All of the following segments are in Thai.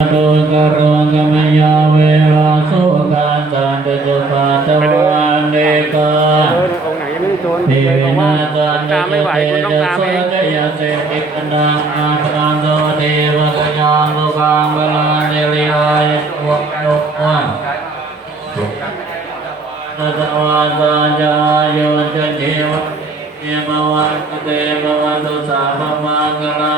โลกโรกมยาเวราสุกันตันตุจุปาตวันเดกาเองค์ไหนยังไม่ได้โจนเทเลยบอกนาว่าตันตามไม่ไหวคุณต้องตามเองกยเสติปนังอาปนังโตเทวกยังโลกังบาลาเนริยายตุกตุกวะตัตวาสัญญาโยจเทวะเทมวันเตมวันตุสาพมังกลา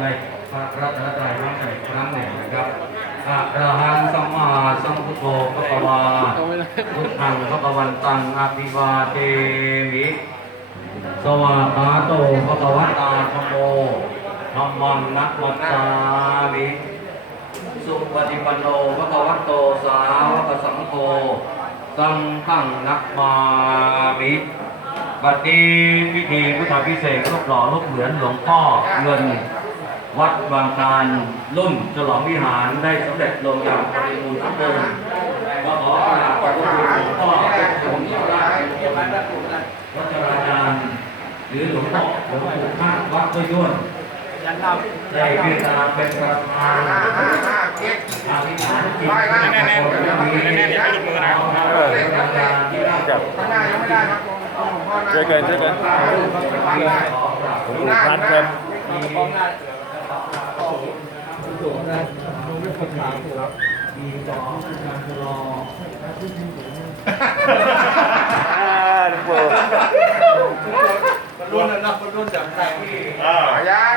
พระรัตนตรัยพระรัตนตรัยน้อมใส่ครั้งหนึ่งนะครับอะระหังสัมมาสัมพุทโธพระวาพุทธังพระวันตังอภิวาเทมิสวากขาโตพระวตาธโมธรรมังนักมัสสามิสุปฏิปันโนพระวัตโตสาวกสังโฆสังฆังนักมามิบัดนี้พิธีพุทธพิเศษรูปหล่อรูปเหมือนหลวงพ่อเงิน วัดบางตาลรุ่นฉลองวิหารได้สำเร็จลงอย่างบริบูรณ์ทุกองค์ก็ขอกราบขอบคุณหลวงพ่อหลวงพ่อราชวัชราจารย์หรือหลวงพ่อหลวงปู่ข้าวัดก็ย่นได้เวียนตาเป็นประธานอธิษฐานจิตแน่ๆแน่ๆอย่าให้หลุดมือนะเออจับเจอกันเจอกันผมอยู่พัดครับ โดดนะมึงไม่คนถามกูครับมีจองการรอรุ่นนั้นนะรุ่นจากไหนอ่ายัง